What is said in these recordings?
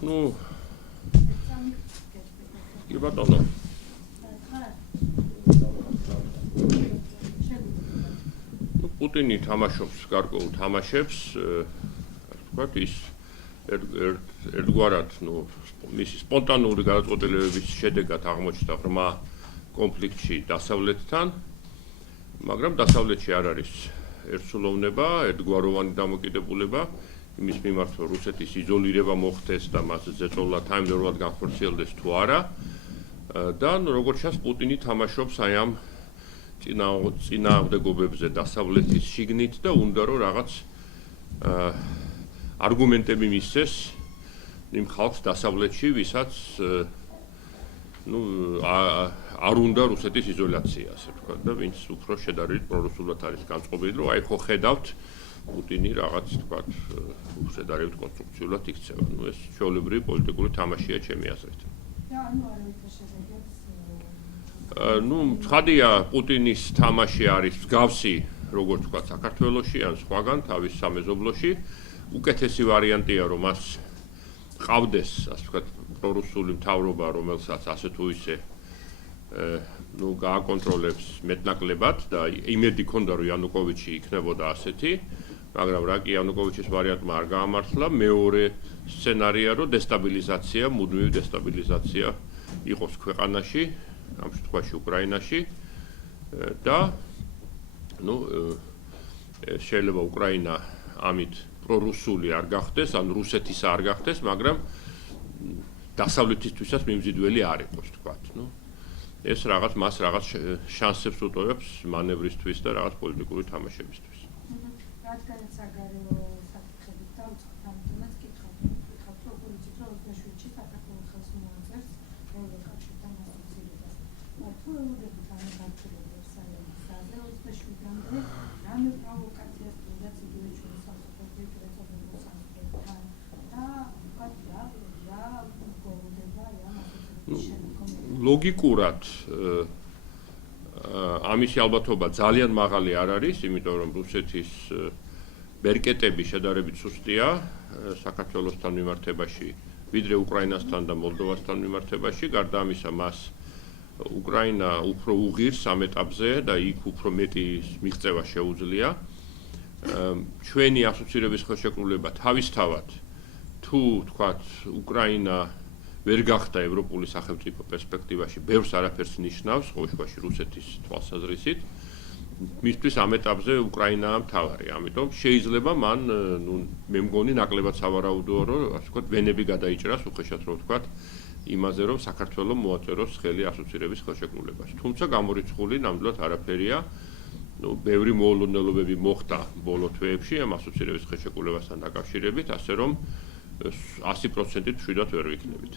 Ну, и бატონო. პუტინი თამაშობს გარკვეულ თამაშებს, ვთქვათ, ის ერთგვარად, მისი სპონტანური გადაწყვეტილებების შედეგად აღმოჩნდა ღრმა კონფლიქტში დასავლეთთან, მაგრამ დასავლეთში არ არის ერთსულოვნება, ერთგვაროვანი დამოკიდებულება, იმის მიმართ, რომ რუსეთის იზოლირება მოხდეს და მას ზეწოლა თანმიმდევრულად განხორციელდეს თუ არა, და როგორც ჩანს, პუტინი თამაშობს აი ამ წინააღმდეგობებზე დასავლეთის შიგნით და უნდა რომ რაღაც არგუმენტები მისცეს იმ ხალხს დასავლეთში, ვისაც არ უნდა რუსეთის იზოლაცია, ასე ვთქვათ, და ვინც უფრო შედარებით პრორუსულად არის განწყობილი, რომ აი ხო ხედავთ პუტინი რაღაც ვთქვათ, შედარებით კონსტრუქციულად იქცევა. ეს ჩვეულებრივი პოლიტიკური თამაშია ჩემი აზრით. ცხადია, პუტინის თამაში არის მსგავსი, როგორც ვთქვათ, საქართველოში ან სხვაგან, თავის სამეზობლოში. უკეთესი ვარიანტია, რომ მას ყავდეს, ასე ვთქვათ, პრორუსული მთავრობა, რომელსაც ასე თუ ისე გააკონტროლებს მეტნაკლებად და იმედი ქონდა, რომ იანუკოვიჩი იქნებოდა ასეთი, მაგრამ რა კი იანუკოვიჩის ვარიანტმა არ გაამართლა, მეორე სცენარია, რომ დესტაბილიზაცია, მუდმივი დესტაბილიზაცია იყოს ქვეყანაში, ამ შემთხვევაში უკრაინაში და შეიძლება უკრაინა ამით პრორუსული არ გახდეს, ან რუსეთის არ გახდეს, მაგრამ დასავლეთისთვისაც მიმზიდველი არ იყოს, თქვათ. ეს რაღაც მას რაღაც შანსებს უტოვებს მანევრისთვის და რაღაც პოლიტიკური თამაშებისთვის. რადგან საგარეო საკითხებით დავწყოთ, ამიტომაც კითხავთ, როგორ იცით, რომ 27-ში საქართველოს ხელს მოაწერს ევროკავშირთან ასოცირებას. თუ ელოდებით ამ გართულებას საერთოდ 27-მდე რამე პროვოკაციას თუნდაც იგივე ჩვენი სამსახურით რეწოდებულ სამსახურთან და რა გოლდება ამ ასოცირების შემდგომ. ლოგიკურად ამისი ალბათობა ძალიან მაღალი არ არის, იმიტომ რომ რუსეთის ბერკეტები შედარებით სუსტია საქართველოსთან მიმართებაში, ვიდრე უკრაინასთან და მოლდოვასთან მიმართებაში, გარდა ამისა მას უკრაინა უფრო უღირს ამ ეტაპზე და იქ უფრო მეტი მიღწევა შეუძლია. ჩვენი ასოცირების ხელშეკრულება თავისთავად თუ თქვათ უკრაინა ვერ გახდა ევროპული სახელმწიფო პერსპექტივაში, ბევრს არაფერს ნიშნავს, ყოველშვაში რუსეთის თვალსაზრისით. მისთვის ამ ეტაპზე უკრაინაა მთავარი, ამიტომ შეიძლება მან, მე მგონი, ნაკლებად სავარაუდოა, რომ ასე ვთქვათ, ვენები გადაიჭრას, უხეშად რომ ვთქვათ, იმაზე, რომ საქართველოს მოაწეროს ხელი ასოცირების ხელშეკრულებას. თუმცა გამორიცხული ნამდვილად არაფერია. ბევრი მოულოდნელობები მოხდა ბოლო თვეებში ამ ასოცირების ხელშეკრულებასთან დაკავშირებით, ასე რომ 100%-ით მშვიდად ვერ ვიქნებით.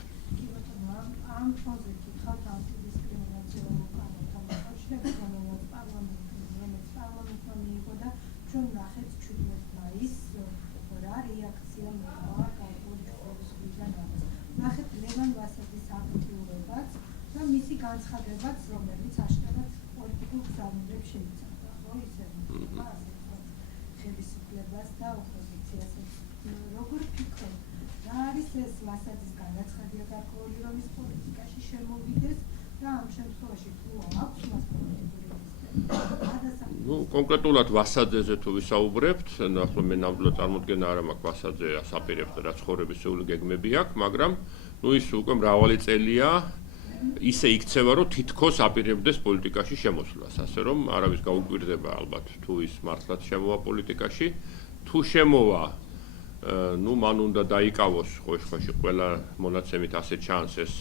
ამ ფონზე კითხავთ ანტიდისკრიმინაციულ კანონთან დაკავშირებით, რომელიც პარლამენტმა მიიღო და ჩვენ ნახეთ 17 მაისს რა რეაქცია მოყვა გარკვეული ჯგუფებისგან ამას. ნახეთ ლევან ვასაძის აქტიურობაც და მისი განცხადებაც, რომელიც აშკარად პოლიტიკურ გზავნილებს შეიცავდა, ხო ისე ხელისუფლებას და ოპოზიციას. როგორ ფიქრობთ? არის ეს ვასაძის განაცხადი გარკვეული რომის პოლიტიკაში შემოვიდეს და ამ შემთხვევაში თუ აქვს მას პოლიტიკური მიზეზი? კონკრეტულად ვასაძეზე თუ ვისაუბრებთ, ახლა მე ნამდვილად წარმოდგენა არ მაქვს ვასაძე ასაპირებს და რა ცხოვრებისეული გეგმები აქვს, მაგრამ ის უკვე მრავალი წელია ისე იქცევა, რომ თითქოს აპირებდეს პოლიტიკაში შემოსვლას, ასე რომ არავის გაუკვირდება ალბათ თუ ის მართლაც შემოვა პოლიტიკაში, თუ შემოვა მან უნდა დაიკავოს ყოველშვაში ყველა მონაცემით ასე ჩანს ეს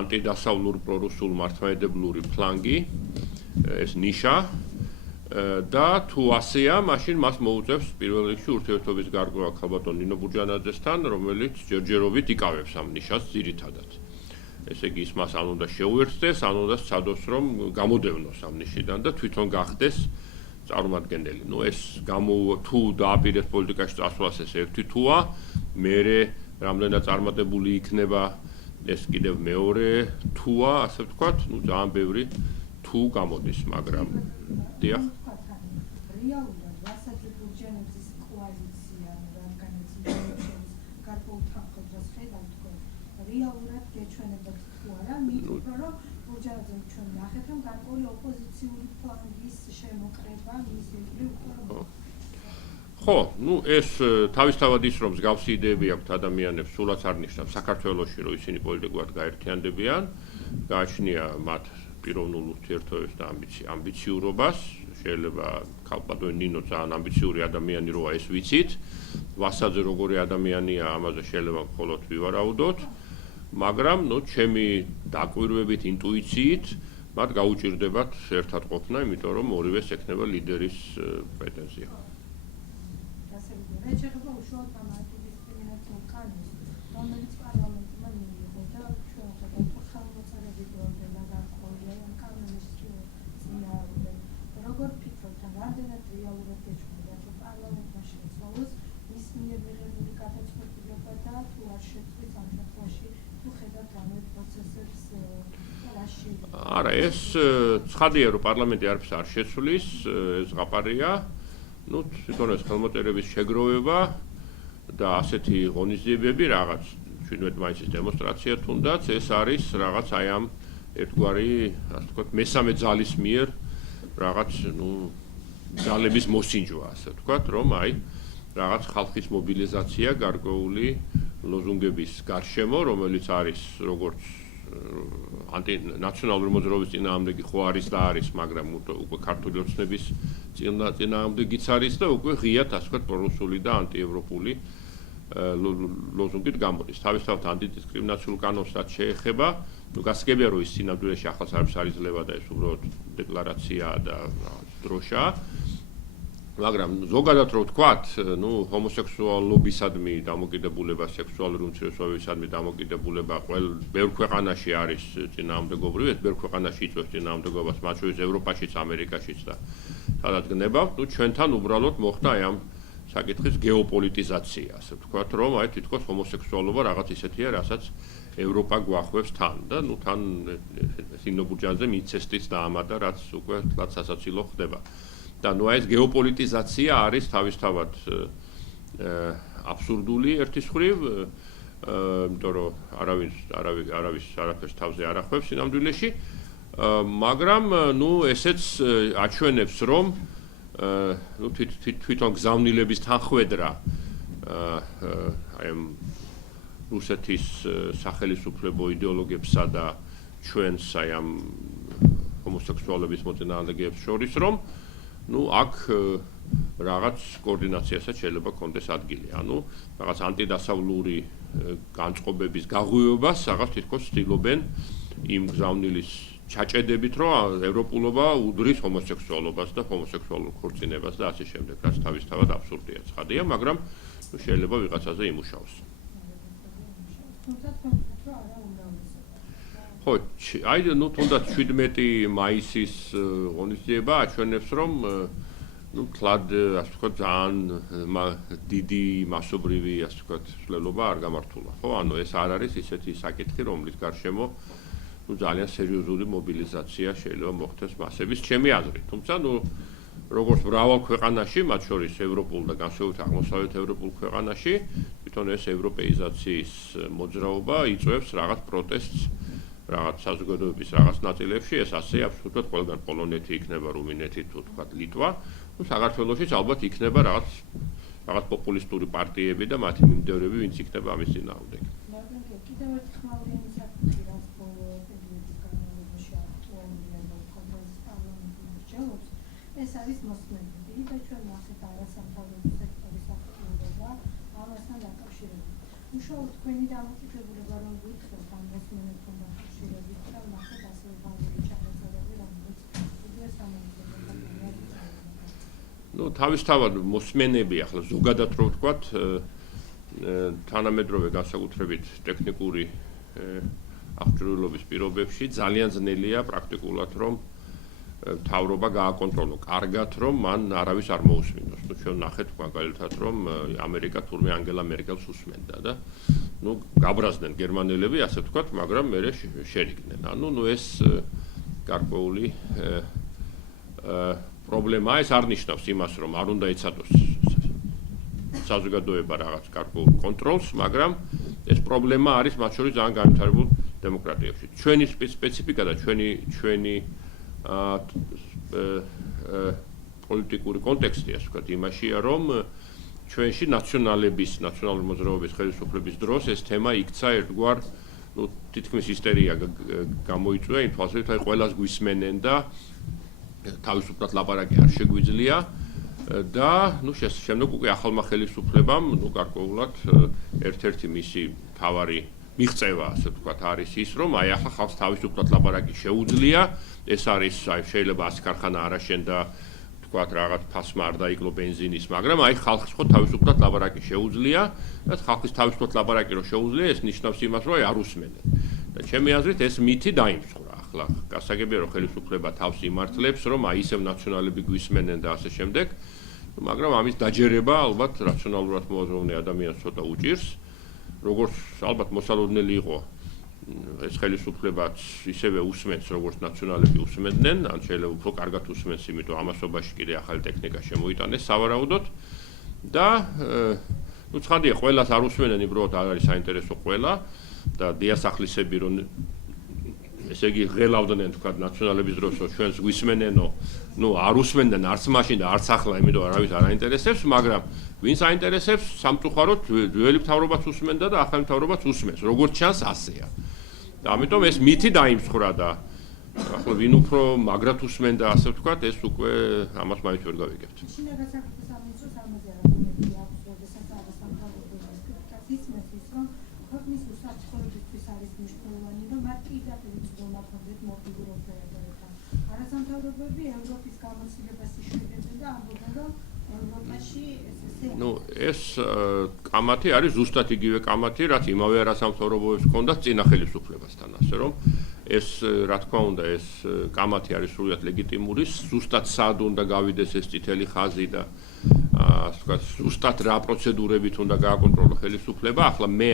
ანტიდასავლურ პრორუსულ მართლმადიდებლური ფლანგი, ეს ნიშა და თუ ასეა, მაშინ მას მოუწევს პირველ რიგში ურთიერთობის გარკვევა ქალბატონ ნინო ბურჯანაძესთან, რომელიც ჯერჯერობით იკავებს ამ ნიშას ძირითადად. ესე იგი ის მას ან უნდა შეუერთდეს, ან უნდა სცადოს რომ გამოდევნოს ამ ნიშიდან და თვითონ გახდეს წარმომადგენელი. ნუ ეს თუ დააპირეს პოლიტიკაში წასვლას ეს ერთი თუა, მერე რამდენად წარმატებული იქნება ეს კიდევ მეორე თუა, ასე ვთქვათ, ნუ ძალიან ბევრი თუ გამოდის, მაგრამ დიახ. რეალურად ვასაძე ბურჯანაძის კოალიცია, რადგანაც იმუშავებს გარკვეულ თანხმობას ხედავთ, რეალურად გეჩვენებათ თუ არა, მით უფრო რომ ბურჯანაძემ ჩვენ ნახეთ, რომ გარკვეული ოპოზიციური ფლანგის შემოკრება მის ირგვლივ უკვე ხო, ნუ ეს თავისთავად ის რომ მსგავსი იდეები აქვთ ადამიანებს, სულაც არ ნიშნავს საქართველოში რომ ისინი პოლიტიკურად გაერთიანდებიან, გააჩნია მათ პიროვნულ ურთიერთობებს და ამბიციურობას, შეიძლება ქალბატონი ნინო ძალიან ამბიციური ადამიანი როა ეს ვიცით, ვასაძე როგორი ადამიანია, ამაზე შეიძლება მხოლოდ ვივარაუდოთ, მაგრამ ნუ ჩემი დაკვირვებით, ინტუიციით მათ გაუჭირდებათ ერთად ყოფნა, იმიტომ რომ ორივეს ექნება ლიდერის პრეტენზია. რაც შეეხება უშუალოდ ამ ანტიდისკრიმინაციულ კანონს, რომელიც პარლამენტმა მიიღო და ჩვენ ხედავთ, რომ ხელმოწერები გროვდება გარკვეული ამ კანონის წინააღმდეგ. როგორ ფიქრობთ, რამდენად რეალურად გეჩვენებათ, რომ პარლამენტმა შეცვალოს მის მიერ მიღებული გადაწყვეტილება და თუ არ შეცვლის ამ შემთხვევაში, თუ ხედავთ რამე პროცესებს რაში? არა, ეს ცხადია, რომ პარლამენტი არაფერს არ შეცვლის, ეს ზღაპარია. ნუ თვითონ ეს ხელმოწერების შეგროვება და ასეთი ღონისძიებები რაღაც ჩვენვეთ მაინც დემონსტრაცია თუნდაც ეს არის რაღაც აი ამ ერთგვარი ასე ვთქვათ მესამე ძალის მიერ რაღაც ნუ ძალების მოსინჯვა ასე ვთქვათ რომ აი რაღაც ხალხის მობილიზაცია გარკვეული ლოზუნგების გარშემო რომელიც არის როგორც ანტინაციონალური მოძრაობის წინააღმდეგი ხო არის და არის, მაგრამ უკვე ქართული ოცნების წინააღმდეგიც არის და უკვე ღიად ასე ვთქვათ პრორუსული და ანტიევროპული ლოზუნგით გამოდის. თავისთავად ანტიდისკრიმინაციულ კანონსაც შეეხება, ნუ გასაგებია რომ ის სინამდვილეში ახლაც არაფერს არ იძლევა და ეს უბრალოდ დეკლარაციაა და დროშაა. მაგრამ ზოგადად რო ვთქვათ, ნუ ჰომოსექსუალობისადმი დამოკიდებულება, სექსუალური უმცირესობებისადმი დამოკიდებულება ბევრ ქვეყანაში არის წინააღმდეგობრივი, ეს ბევრ ქვეყანაში იწვევს წინააღმდეგობას, მათ შორის ევროპაშიც, ამერიკაშიც და სადაც გნებავთ, ნუ ჩვენთან უბრალოდ მოხდა აი ამ საკითხის გეოპოლიტიზაცია, ასე ვთქვათ, რომ აი თითქოს ჰომოსექსუალობა რაღაც ისეთია, რასაც ევროპა გვახვევს თან და ნუ თან ნინო ბურჯანაძემ ინცესტიც დაამატა, რაც უკვე თლაც სასაცილო ხდება. და ნუ ეს გეოპოლიტიზაცია არის თავისთავად აბსურდული ერთის მხრივ, იმიტომ რომ არაფერს თავზე არ ახვევს სინამდვილეში, მაგრამ ნუ ესეც აჩვენებს რომ ნუ თვითონ გზავნილების თანხwebdriver აი ამ რუსეთის სახელმწიფო იდეოლოგიებსა და ჩვენს აი ამ ჰომოსექსუალების მოწინააღმდეგეებს შორის რომ ნუ აქ რაღაც კოორდინაციასაც შეიძლება კონდეს ადგილი. ანუ რაღაც ანტიდასავლური განწყობების გაღვივებას რაღაც თითქოს ცდილობენ იმ გზავნილის ჩაჭედებით, რომ ევროპულობა უდრის ჰომოსექსუალობას და ჰომოსექსუალურ ქორწინებას და ასე შემდეგ, რაც თავისთავად აბსურდია, ცხადია, მაგრამ ნუ შეიძლება ვიღაცაზე იმუშაოს. ხო, აი ნუ თუნდაც 17 მაისის ღონისძიება აჩვენებს რომ ნუ თლად ასე ვთქვათ ძალიან დიდი მასობრივი ასე ვთქვათ ცვლილება არ გამართულა, ხო? ანუ ეს არ არის ისეთი საკითხი, რომლის გარშემო ნუ ძალიან სერიოზული მობილიზაცია შეიძლება მოხდეს მასების ჩემი აზრით. თუმცა ნუ როგორც მრავალ ქვეყანაში, მათ შორის ევროპულ და განსაკუთრებით აღმოსავლეთ ევროპულ ქვეყანაში, თვითონ ეს ევროპეიზაციის მოძრაობა იწვევს რაღაც პროტესტს რაღაც საზოგადოების რაღაც ნაწილებში, ეს ასე აბსოლუტურად ყველგან პოლონეთი იქნება, რუმინეთი თუ თქვათ ლიტვა, ну საქართველოშიც ალბათ იქნება რაღაც პოპულისტური პარტიები და მათი მიმდევრები, ვინც იქნება ამის წინააღმდეგ. კიდევ ერთი ხმაურიანი საკითხი, რაც ბოლო პერიოდის განმავლობაში აქტუალურია და კონგრესის პარლამენტში მსჯელობს, ეს არის მოსმენები და ჩვენ ნახეთ არასამთავრობო სექტორის აქტიურობა ამასთან დაკავშირებით. უშუალოდ თქვენი დამოკიდებულება რომ გითხრათ ამ მოსმენებთან დაკავშირებით და ნახეთ ასევე ბანკის ჩანაწერები, რომელიც იგივე სამომავლობო ну თავისთავად მოსმენები ახლა ზოგადად რო ვთქვათ თანამედროვე განსაკუთრებით ტექნიკური აღჭურვილობის პირობებში ძალიან ძნელია პრაქტიკულად რომ მთავრობა გააკონტროლო კარგად რომ მან არავის არ მოусმინოს. ნუ ჩვენ ნახეთ მაგალითად რომ ამერიკა თურმე ანგელა მერკელს უსმენდა და ნუ გაბრაზდნენ გერმანელები ასე ვთქვათ, მაგრამ მერე შერიგდნენ. ანუ ეს გარკვეული პრობლემაა, ეს არ ნიშნავს იმას რომ არ უნდა ეცადოს საზოგადოება რაღაც გარკვეულ კონტროლს, მაგრამ ეს პრობლემა არის მათ შორის ძალიან განვითარებულ დემოკრატიებში. ჩვენი სპეციფიკა და ჩვენი პოლიტიკური კონტექსტი, ასე ვთქვათ, იმაშია, რომ ჩვენში ნაციონალური მოძრაობის ხელისუფლების დროს ეს თემა იქცა ერთგვარ, ნუ თითქმის ისტერია გამოიწვია იმ თვალსაზრისით, აი ყველას გვისმენენ და თავისუფლად ლაპარაკი არ შეგვიძლია და ნუ შემდეგ უკვე ახალმა ხელისუფლებამ, ნუ გარკვეულად ერთ-ერთი მისი მთავარი მიღწევა, ასე ვთქვათ, არის ის, რომ აი ახლა ხალხს თავისუფლად ლაპარაკი შეუძლია, ეს არის აი შეიძლება 100 ქარხანა არ აშენდა, ვთქვათ, რაღაც ფასმა არ დაიკლო ბენზინის, მაგრამ აი ხალხს ხო თავისუფლად ლაპარაკი შეუძლია და ხალხის თავისუფლად ლაპარაკი რო შეუძლია, ეს ნიშნავს იმას, რომ აი არ უსმენენ. და ჩემი აზრით ეს მითი დაიმსხვრა. ახლა გასაგებია რომ ხელისუფლება თავს იმართლებს, რომ აი ისევ ნაციონალები გვისმენენ და ასე შემდეგ, მაგრამ ამის დაჯერება ალბათ რაციონალურად მოაზროვნე ადამიანს ცოტა უჭირს. როგორც ალბათ მოსალოდნელი იყო ეს ხელისუფლებაც ისევე უსმენს როგორც ნაციონალები უსმენდნენ, ან შეიძლება უფრო კარგად უსმენს, იმიტომ ამასობაში კიდე ახალი ტექნიკა შემოიტანეს სავარაუდოდ და ნუ ცხადია, ყველას არ უსმენენ, უბრალოდ არ არის საინტერესო ყველა და დიასახლისები რომ ესე იგი ღელავდნენ თქვა ნაციონალების დროს რომ ჩვენს გვისმენენო, ნუ არ უსმენდნენ არც მაშინ და არც ახლა, იმიტომ არავის არ აინტერესებს, მაგრამ ვინც აინტერესებს, სამწუხაროდ ძველი მთავრობაც უსმენდა და ახალი მთავრობაც უსმენს, როგორც ჩანს ასეა. და ამიტომ ეს მითი დაიმსხვრა და ახლა ვინ უფრო მაგრად უსმენდა, ასე ვთქვათ, ეს უკვე ამას მაინც ვერ გავიგებთ. შინაგან საქმეთა სამინისტროს ამაზე არაფერი აქვს, როდესაც აღსამთავრებლო ისმის ის რომ ქვეყნის უსაფრთხოებისთვის არის მნიშვნელოვანი, რომ მათ პირდაპირ უძღვნა კონკრეტ მობილურ ოპერატორებთან. არასამთავრობოები ევროპის გამოცდილებას იშვიებდნენ და ამბობდნენ, რომ ევროპაში ნუ ეს კამათი არის ზუსტად იგივე კამათი, რაც იმავე არასამთავრობოებს ჰქონდათ წინა ხელისუფლებასთან, ასე რომ ეს რა თქმა უნდა ეს კამათი არის სრულიად ლეგიტიმური, ზუსტად სად უნდა გავიდეს ეს წითელი ხაზი და ასე ვთქვათ, ზუსტად რა პროცედურებით უნდა გააკონტროლო ხელისუფლება, ახლა მე